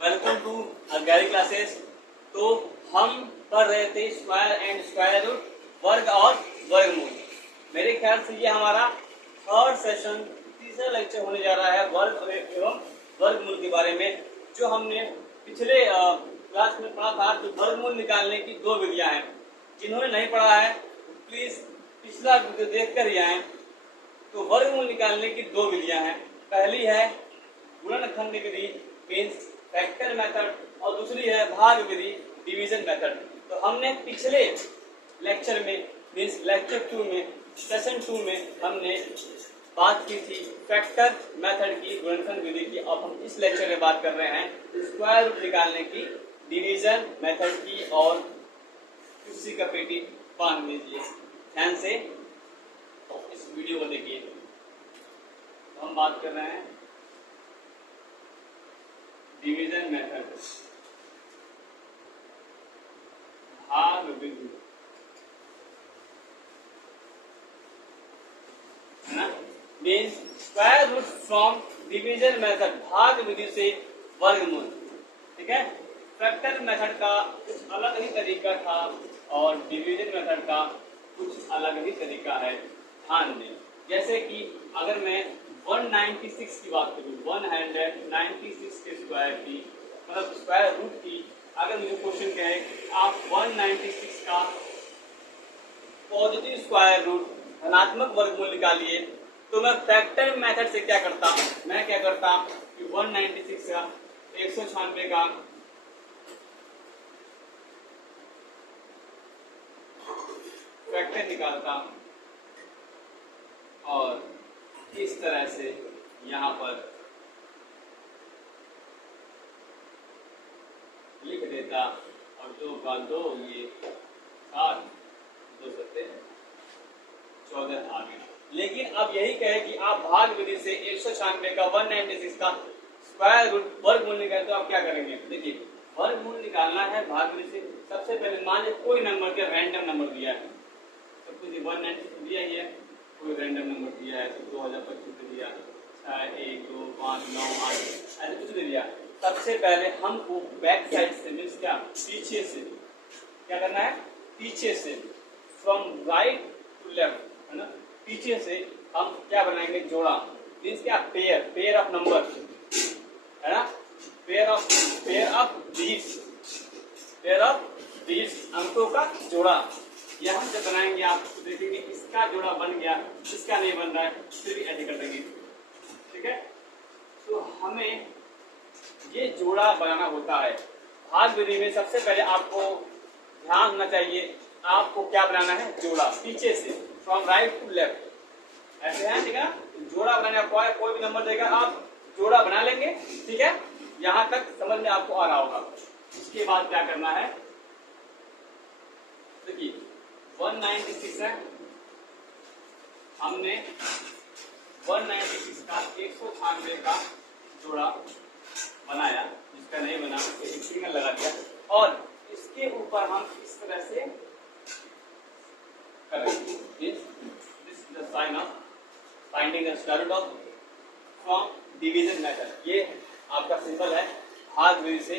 Welcome to अगैरी classes. तो हम पढ़ रहे थे स्क्वायर एंड स्क्वायर रूट, वर्ग और वर्गमूल। मेरे ख्याल से ये हमारा थर्ड सेशन, तीसरा लेक्चर होने जा रहा है वर्ग एवं वर्गमूल के बारे में। जो हमने पिछले क्लास में पढ़ा था कि वर्गमूल निकालने की दो विधियां हैं। जिन्होंने नहीं पढ़ा है प्लीज पिछला वीडियो देख कर ही आए। तो वर्गमूल निकालने की दो विधियां हैं। पहली है गुणनखंड विधि मीन्स फैक्टर मेथड, और दूसरी है भाग विधि डिवीजन मेथड। तो हमने पिछले लेक्चर में मीन्स लेक्चर 2 में, सेशन 2 में हमने बात की थी फैक्टर मेथड की, गुणनखंड विधि की। अब हम इस लेक्चर में बात कर रहे हैं स्क्वायर रूट निकालने की, डिवीजन मेथड की। और कुर्सी का पेटी बांध लीजिए, ध्यान से इस वीडियो को देखिए। तो हम बात कर रहे हैं डिवीजन मेथड, भाग विधि, है ना। Means square root from division method, भाग विधि से वर्गमूल। ठीक है, फैक्टर मेथड का कुछ अलग ही तरीका था और डिवीजन मेथड का कुछ अलग ही तरीका है। ध्यान दें, जैसे कि अगर मैं 196 की बात करूं, 196 के स्क्वायर की मतलब स्क्वायर रूट की, अगर मुझे क्वेश्चन कहे कि आप 196 का पॉजिटिव स्क्वायर रूट, धनात्मक वर्गमूल निकालिए, तो मैं फैक्टर मेथड से क्या करता हूं, मैं क्या करता हूं कि 196 का 196 का फैक्टर निकालता हूं और इस तरह से यहां पर लिख देता, और 2 का 2, ये 7, 2 सत्ते 14 आ गया। लेकिन अब यही कहे कि आप भाग विधि से 196 का 196 का स्क्वायर रूट वर्गमूल निकाले, तो आप क्या करेंगे। देखिए, वर्गमूल निकालना है भाग विधि से। सबसे पहले मान लीजिए कोई नंबर दिया, रैंडम नंबर दिया है, सब कुछ 196 दिया ही है, कोई रैंडम नंबर दिया है, तो 2025 दिया, 6, 1, 2, 5, 9, 8, ऐसे कुछ नहीं दिया। सबसे पहले हमको बैक साइड से मीन्स क्या, पीछे से क्या करना है, पीछे से फ्रॉम राइट टू लेफ्ट, है ना। पीछे से हम क्या बनाएंगे, जोड़ा मीन्स क्या, पेयर ऑफ नंबर, है ना। पेयर ऑफ डिजिट्स, अंकों का जोड़ा। यह हम जब बनाएंगे आप देखेंगे इसका जोड़ा बन गया, इसका नहीं बन रहा है, फिर भी ऐसे कर देंगे। ठीक है, तो हमें ये जोड़ा बनाना होता है भाग विधि में। सबसे पहले आपको ध्यान होना चाहिए, आपको क्या बनाना है, जोड़ा पीछे से फ्रॉम राइट टू लेफ्ट, ऐसे है। ठीक है ना, जोड़ा बनाने का कोई भी नंबर देगा, आप जोड़ा बना लेंगे। ठीक है, यहां तक समझ में आपको आ रहा होगा। इसके बाद क्या करना है, देखिए 196 है, हमने 196 का 196 का जोड़ा बनाया, जिसका नहीं बना एक सिग्नल लगा दिया, और इसके ऊपर हम इस तरह से करेंगे। This is the sign of finding the square root of from division method. ये आपका सिंबल है भाग विधि से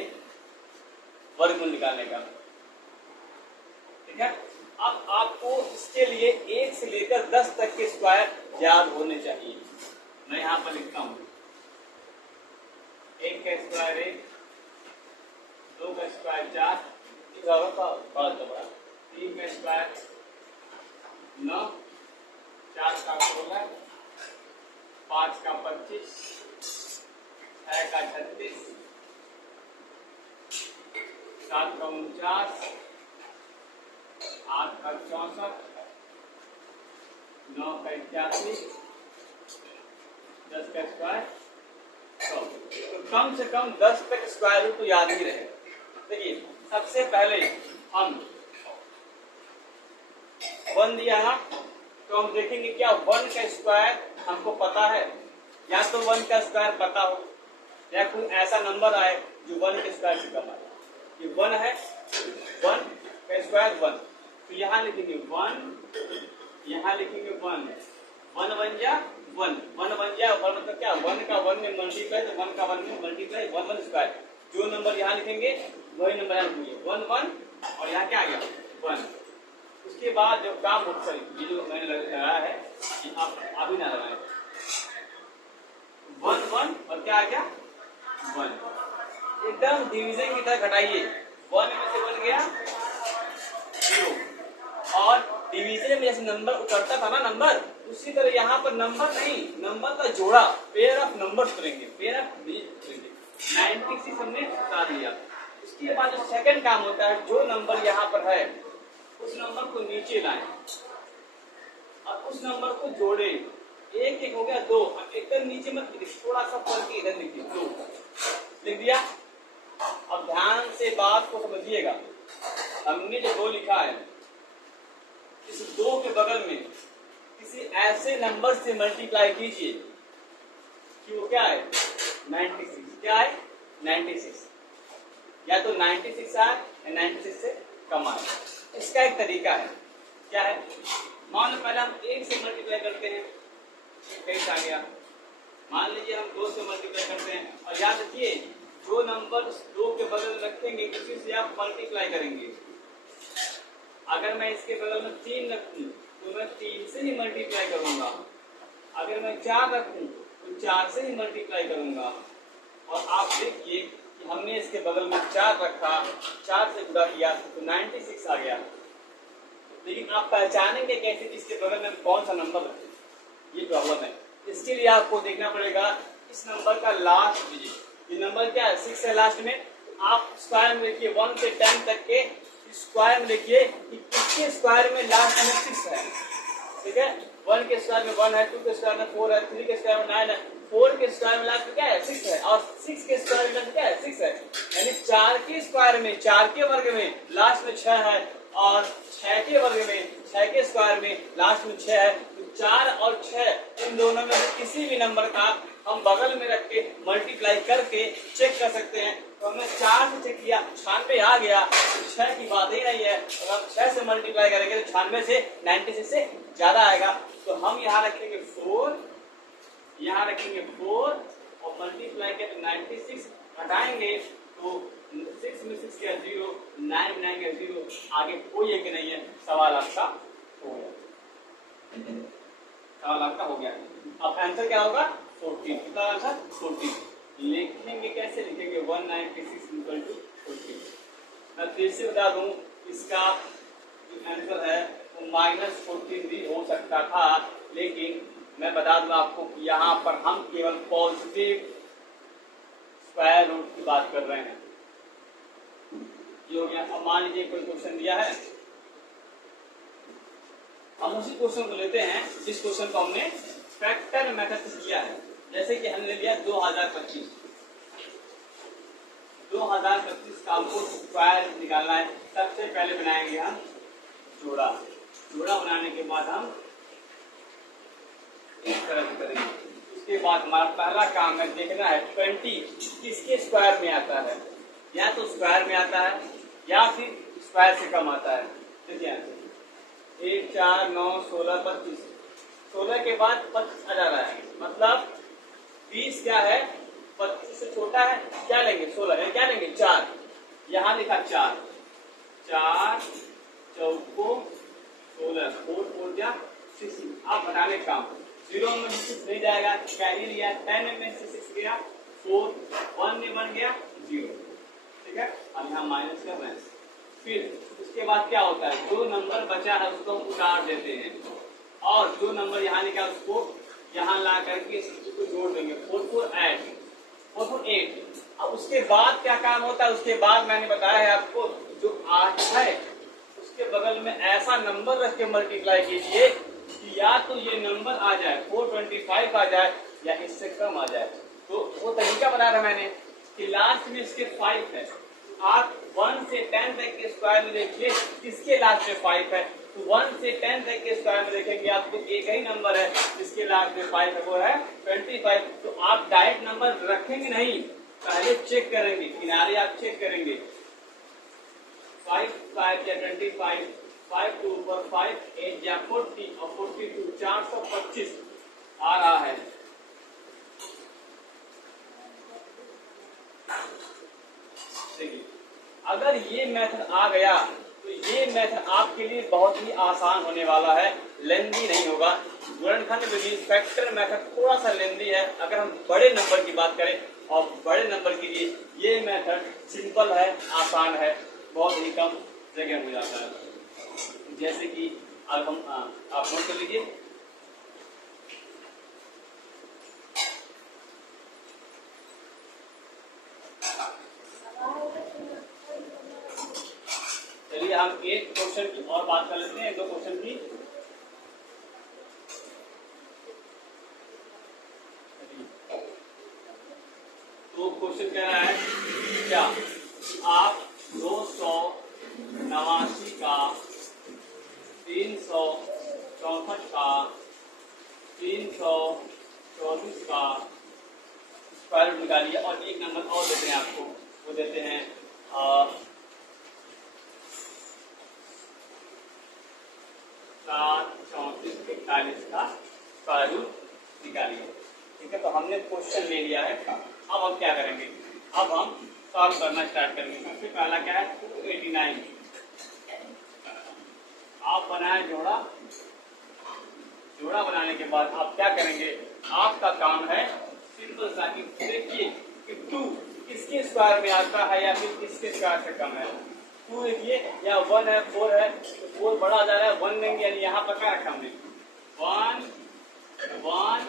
वर्गमूल निकालने का। ठीक है, अब आपको इसके लिए 1 से लेकर 10 तक के स्क्वायर याद होने चाहिए। मैं यहां पर लिखता हूं, 1 का स्क्वायर 1, 2 का स्क्वायर 4, 3 का स्क्वायर 9, 4 का 16, 5 का 25, 6 का 36, 7 का 49, 8 का 64, 9 का 81, 10 का स्क्वायर 100। तो कम से कम 10 तक स्क्वायर रूट तो याद ही रहे। देखिए, सबसे पहले हम 1 दिया ना, तो हम देखेंगे क्या 1 का स्क्वायर हमको पता है, या तो 1 का स्क्वायर पता हो, या कोई ऐसा नंबर आए जो 1 के स्क्वायर से कम आए। ये 1 है, 1 का स्क्वायर 1, तो यहाँ लिखेंगे 1, यहाँ लिखेंगे 1 है, 1 बन गया 1, 1 बन गया 1, मतलब क्या 1 का 1 में मल्टीप्लाई, तो 1 का 1 में मल्टीप्लाई 1 1 स्क्वायर, जो नंबर यहाँ लिखेंगे वही नंबर यहाँ लिखेंगे, 1 1 और यहाँ क्या आ गया 1। उसके बाद जब काम हो, सॉरी ये जो मैंने लगाया है ये आप अभी ना लगाएं, 1 1 और क्या आ गया 1। एकदम डिवीजन की तरह घटाइए, 1 में से 1 गया 0, और डिवीजन में जैसे नंबर उतरता था ना नंबर, उसी तरह यहाँ पर नंबर नहीं, नंबर का जोड़ा, पेयर ऑफ नंबर करेंगे, पेयर ऑफ डिजिट करेंगे। 96 हमने बता दिया। उसके बाद जो सेकंड काम होता है, जो नंबर यहाँ पर है उस नंबर को नीचे लाएं और उस नंबर को जोड़े। एक एक हो गया 2, एकदम नीचे मत लिखिए, थोड़ा सा फर्क इधर लिखिए, 2 लिख दिया। अब ध्यान से बात को समझिएगा, हमने जो 2 लिखा है, इस 2 के बगल में किसी ऐसे नंबर से मल्टीप्लाई कीजिए कि वो क्या है 96, क्या है 96, या तो 96 आए या 96 से कम आए। इसका एक तरीका है, क्या है, मान लो पहले हम 1 से मल्टीप्लाई करते हैं, कैसे आ गया, मान लीजिए हम 2 से मल्टीप्लाई करते हैं, और याद रखिए जो नंबर 2 के बगल में रखेंगे उसी से आप मल्टीप्लाई करेंगे। अगर मैं इसके बगल में 3 रखूं तो मैं 3 से ही मल्टीप्लाई करूंगा, अगर मैं 4 रखूं तो 4 से ही मल्टीप्लाई करूंगा। और आप देखिए कि हमने इसके बगल में 4 रखा, 4 से गुणा किया तो 96 आ गया। लेकिन आप पहचानेंगे कैसे इसके बगल में कौन सा नंबर रखें, ये प्रॉब्लम है। इसके लिए आपको देखना पड़ेगा इस नंबर का लास्ट डिजिट, ये नंबर क्या है 6 है लास्ट में, आप स्क्वायर में लिखिए 1 से 10 तक के स्क्वायर में लिखिए कि किसके स्क्वायर में लास्ट में 6 है, ठीक है। 1 के स्क्वायर में 1 है, 2 के स्क्वायर में 4 है, 3 के स्क्वायर में 9 है, 4 के स्क्वायर में लास्ट में क्या है 6 है, और 6 के स्क्वायर में लास्ट क्या है 6 है। यानी 4 के स्क्वायर में, 4 के वर्ग में लास्ट में 6 है, और 6 के वर्ग में, 6 के स्क्वायर में लास्ट में 6 है। तो 4 और 6 इन दोनों में से किसी भी नंबर का हम बगल में रख के मल्टीप्लाई करके चेक कर सकते हैं। तो हमने 4 से चेक किया, 96 आ गया, तो 6 की बात ही नहीं है। अगर हम 6 से मल्टीप्लाई करेंगे तो 96 से 96 से ज्यादा आएगा। तो हम यहाँ रखेंगे 4, यहाँ रखेंगे 4 और मल्टीप्लाई के 96 घटाएंगे तो 6 में 6 गया 0, 9 में 9 गया 0, आगे कोई एक नहीं है। सवाल आपका हो गया, सवाल आपका हो गया। अब आंसर क्या होगा 14, कितना आंसर 14। लिखेंगे कैसे, लिखेंगे 196 इक्वल टू 14। मैं फिर से बता दूं, इसका आंसर है वो -14 भी हो सकता था, लेकिन मैं बता दूं आपको कि यहाँ पर हम केवल पॉजिटिव स्क्वायर रूट की बात कर रहे हैं। ये हो गया। अब मान लीजिए कोई क्वेश्चन दिया है, हम उसी क्वेश्चन को लेते हैं जिस क्वेश्चन को हमने फैक्टर मेथड से किया है। जैसे कि हमने लिया 2025 का हमको स्क्वायर निकालना है। सबसे पहले बनाएंगे हम जोड़ा, जोड़ा बनाने के बाद हम इस तरह से करेंगे। उसके बाद हमारा पहला काम है देखना है 20 किसके स्क्वायर में आता है, या तो स्क्वायर में आता है या फिर स्क्वायर से कम आता है। देखिए 1 4 9 16 25, 16 के बाद 25 आ जा रहा है, मतलब 20 क्या है 25 से छोटा है, क्या लेंगे 16, क्या लेंगे 4, यहाँ लिखा 4, 4 चौको 16, 4 4 क्या 6। आप बताने काम 0 में 6 नहीं जाएगा, पहले लिया 10 में से 6 गया 4, 1 में बन गया 0, ठीक है। अब यहाँ माइनस कर रहे हैं। फिर उसके बाद क्या होता है, जो नंबर बचा है उसको हम उतार देते हैं, और जो नंबर यहाँ लिखा है उसको यहाँ ला करके इसको जोड़ देंगे। 4 4 8, 4 4 8। अब उसके बाद क्या काम होता है, उसके बाद मैंने बताया है आपको, जो 8 है उसके बगल में ऐसा नंबर रख के मल्टीप्लाई कीजिए कि या तो ये नंबर आ जाए 425 आ जाए या इससे कम आ जाए। तो वो तरीका बताया था मैंने कि लास्ट में इसके 5 है, आप 1 से 10 तक के स्क्वायर में देखिए किसके लास्ट में 5 है, तो 1 से 10 तक के स्क्वायर में देखेंगे आपको एक ही नंबर है जिसके लास्ट में 5 है, वो है 25। तो आप डायरेक्ट नंबर रखेंगे नहीं, पहले चेक करेंगे, किनारे आप चेक करेंगे 5 5 या 25, 5 2 ऊपर 5 8 या 40 और 42 425 आ रहा है। देखिए, अगर ये मेथड आ गया तो ये मेथड आपके लिए बहुत ही आसान होने वाला है, लेंदी नहीं होगा। गुणनखंड विधि फैक्टर मेथड थोड़ा सा लेंदी है अगर हम बड़े नंबर की बात करें, और बड़े नंबर के लिए ये मेथड सिंपल है, आसान है, बहुत ही कम जगह में जाता है। जैसे कि अब हम आप नोट कर लीजिए। चलिए हम एक क्वेश्चन की और बात कर लेते हैं, दो क्वेश्चन की। तो क्वेश्चन कह रहा है क्या आप 289 का 364 का 324 का स्क्वायर रूट निकालिए। और एक नंबर और देते हैं आपको, वो देते हैं 7, 34, 41 का स्क्वायर रूट निकालिए। ठीक है, तो हमने क्वेश्चन ले लिया है। अब हम क्या करेंगे, अब हम सॉल्व करना स्टार्ट करेंगे। सबसे पहला क्या है, 289। आप बनाए जोड़ा, जोड़ा बनाने के बाद आप क्या करेंगे, आपका काम है सिंपल सा कि देखिए कि 2 किसके स्क्वायर में आता है या फिर किसके स्क्वायर से कम है। 2 देखिए, या 1 है, 4 है, तो 4 बड़ा आ जा रहा है, 1 लेंगे, यानी यहाँ पर क्या रखा हमने 1 1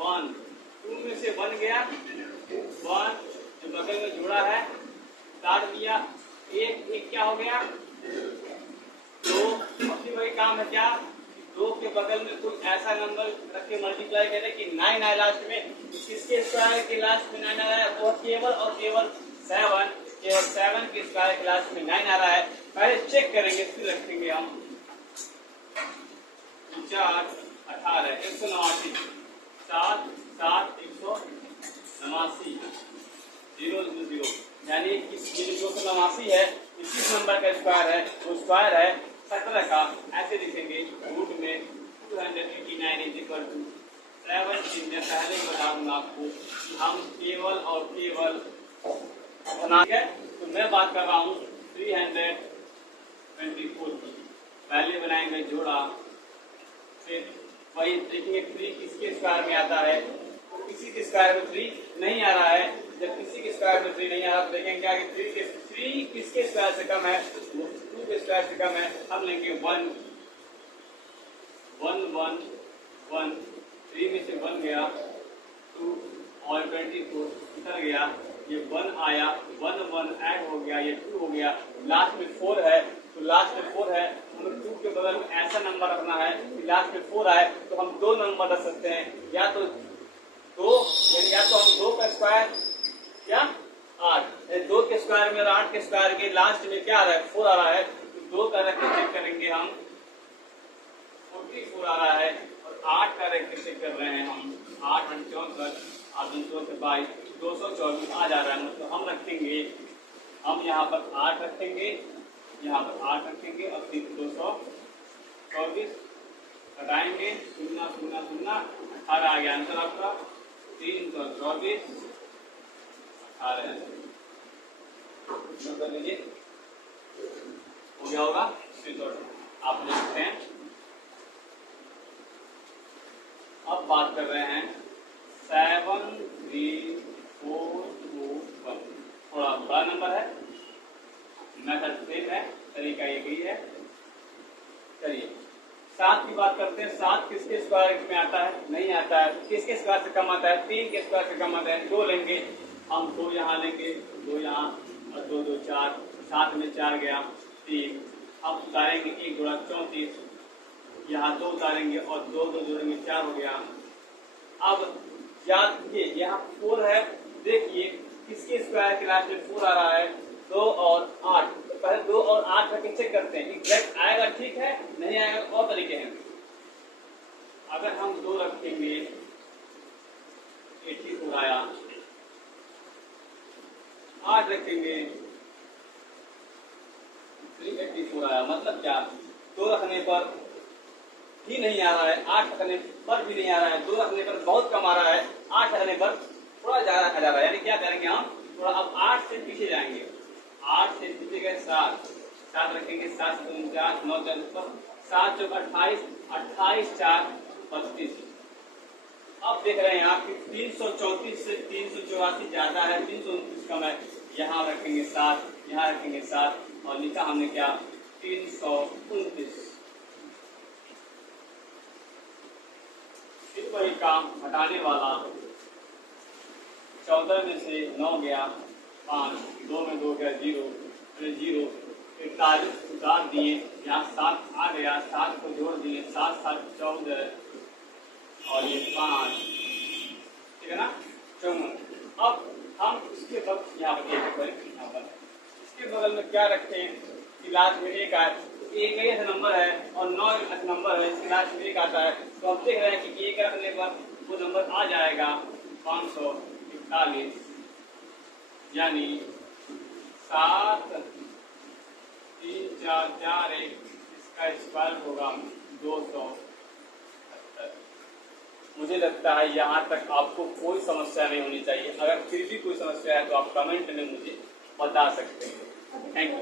1, 2 में से 1 गया, 1 जो बगल में जुड़ा है काट दिया, एक क्या हो गया 2। सबसे बड़ी काम है क्या, 2 के बगल में कोई ऐसा नंबर रख के मल्टीप्लाई करें कि 9 आए लास्ट में। किसके स्क्वायर के लास्ट में 9 आ रहा है, वो केवल और केवल 7, केवल 7 के स्क्वायर के लास्ट में 9 आ रहा है। पहले चेक करेंगे, फिर रखेंगे हम 4 18 189, 7 7 189, 0 0, यानी कि 289 है, किस नंबर का स्क्वायर है, वो स्क्वायर है 17 का। ऐसे लिखेंगे रूट में 289 इज इक्वल टू 7। मैं पहले ही बता दूंगा आपको कि हम केवल और केवल बना है, तो मैं बात कर रहा हूँ 324 की। पहले बनाएंगे जोड़ा, फिर वही देखेंगे 3 किसके स्क्वायर में आता है, तो किसी के स्क्वायर में 3 नहीं आ रहा है। जब किसी के स्क्वायर में 3 नहीं आ रहा तो देखेंगे क्या कि 3 किसके स्क्वायर से कम है, 2 के स्क्वायर से कम है। हम लेंगे 1 1 1 1, 3 में से 1 गया, 2 और 24 इधर गया, ये 1 आया, 1 1 ऐड हो गया, ये 2 हो गया, लास्ट में 4 है, तो लास्ट में 4 है, हमें 2 के बगल में ऐसा नंबर रखना है कि लास्ट में 4 आए। तो हम 2 नंबर रख सकते हैं, या तो 2, या तो हम 2 का स्क्वायर या 8, 2 के स्क्वायर में और 8 के स्क्वायर के लास्ट में क्या आ रहा है 4 आ रहा है, तो 2 का रख के चेक करेंगे हम 44 आ रहा है, और 8 का रख के चेक कर रहे हैं हम 8 64, 8 22, 224 आ जा रहा है। तो हम रखेंगे, हम यहाँ पर 8 रखेंगे, यहाँ पर 8 रखेंगे, और फिर 224 हटाएंगे, 0 0 0, 18 आ गया आंसर आपका 324 18। कर लीजिए, हो गया होगा, आप देख सकते हैं। अब बात कर रहे हैं 7 3 4 2 1, थोड़ा बड़ा नंबर है, मेथड सेम है, तरीका एक ही है। चलिए 7 की बात करते हैं। 7 किसके स्क्वायर में आता है, नहीं आता है। किसके स्क्वायर से कम आता है, 3 के स्क्वायर से कम आता है। 2 लेंगे हम, 2 यहाँ लेंगे, 2 यहाँ, और 2 2 4, 7 में 4 गया 3। अब उतारेंगे 1 गुणा 34, यहाँ 2 उतारेंगे और 2 2 जोड़ेंगे 4 हो गया। अब याद कीजिए यहाँ 4 है, देखिए किसके स्क्वायर के लास्ट में 4 आ रहा है, 2 और 8। तो पहले 2 और 8 रख के चेक करते हैं एग्जैक्ट आएगा, ठीक है, नहीं आएगा तो और तरीके हैं। अगर हम 2 रखेंगे 84 आया, 8 रखेंगे 384 आया। मतलब क्या, 2 रखने पर ही नहीं आ रहा है, 8 रखने पर भी नहीं आ रहा है, 2 रखने पर बहुत कम आ रहा है, 8 रखने पर थोड़ा ज्यादा आ जा रहा है। यानी क्या करेंगे हम, थोड़ा अब 8 से पीछे जाएंगे, 7 49 9 7 चौक 28 28 4 32। अब देख रहे हैं आप कि 334 से 384 ज्यादा है, 329 कम है। यहाँ रखेंगे 7, यहाँ रखेंगे 7 और लिखा हमने क्या 329। फिर वही काम हटाने वाला, 14 में से 9 गया 5, 2 में 2 गया 0, 0 41 उतार दिए, यहाँ 7 आ गया, 7 को जोड़ दिए, 7 7 14 और ये 5, ठीक है ना 54। अब हम इसके बगल यहाँ पर इसके बगल में क्या रखते हैं कि लास्ट में एक आए, एक ऐसा नंबर है और 9 ऐसा नंबर है, इसके लास्ट में एक आता है। तो अब देख रहे हैं कि एक रखने पर वो नंबर आ जाएगा 541, यानी 7 3 4 4 1, इसका स्क्वायर होगा 270। मुझे लगता है यहाँ तक आपको कोई समस्या नहीं होनी चाहिए। अगर फिर भी कोई समस्या है तो आप कमेंट में मुझे बता सकते हैं। Thank you.